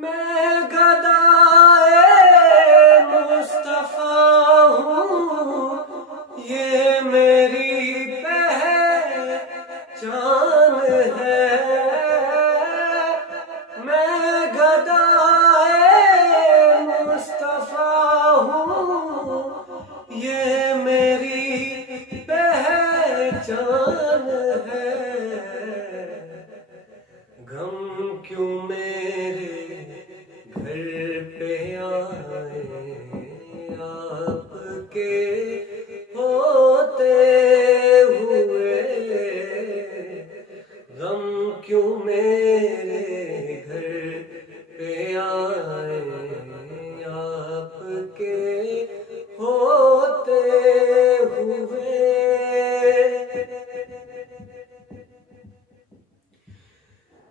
میں گدائے مصطفیٰ ہوں، یہ میری پہچان ہے۔ میں گدائے مصطفیٰ ہوں، یہ میری پہچان ہے۔ غم کیوں میرے گھر پہ آئے آپ کے ہوتے ہوئے، غم کیوں میرے گھر پہ آئے آپ کے ہوتے ہوئے۔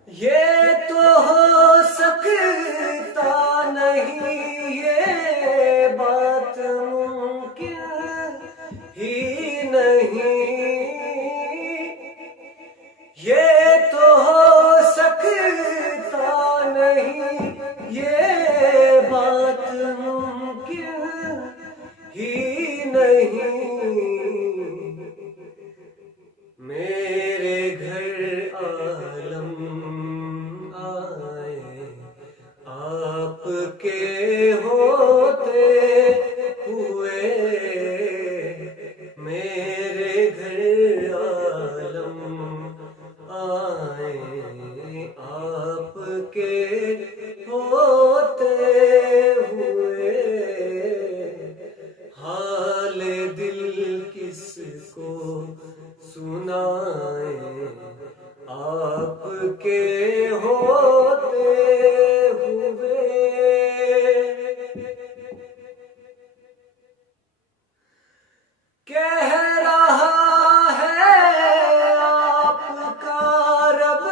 یہ تو ہو سکتا نہیں، یہ بات ممکن ہی نہیں، یہ تو ہو سکتا نہیں، یہ بات ممکن ہی نہیں۔ میرے گھر عالم آئے آپ کے ہوتے ہوئے، میرے گھر عالم آئے آپ کے ہوتے ہوئے۔ حال دل کس کو سنائیں آپ کے ہوتے ہوئے۔ کہہ رہا ہے آپ کا رب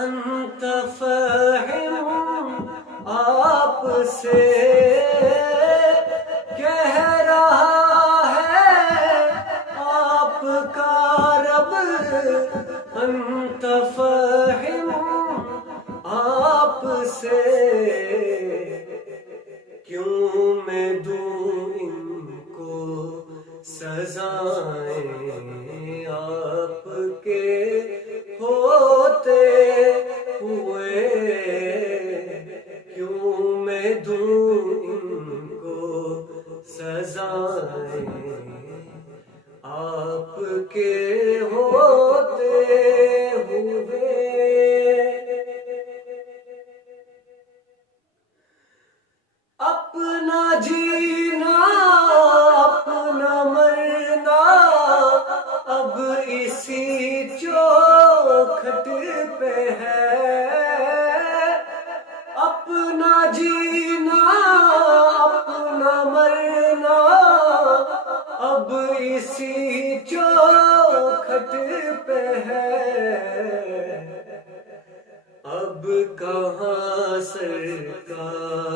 انت فہم آپ سے، کہہ رہا ہے آپ کا رب انت فہم آپ سے۔ کیوں میں دوں ان کو سزائیں آپ کے ہوتے ہوئے، کیوں میں دوں ان کو سزائیں آپ کے ہوتے ہوئے۔ اپنا جینا اپنا مرنا اب اسی چوکھٹ پہ ہے، اپنا جینا اپنا مرنا اب اسی چوکھٹ پہ ہے۔ اب کہاں سرکار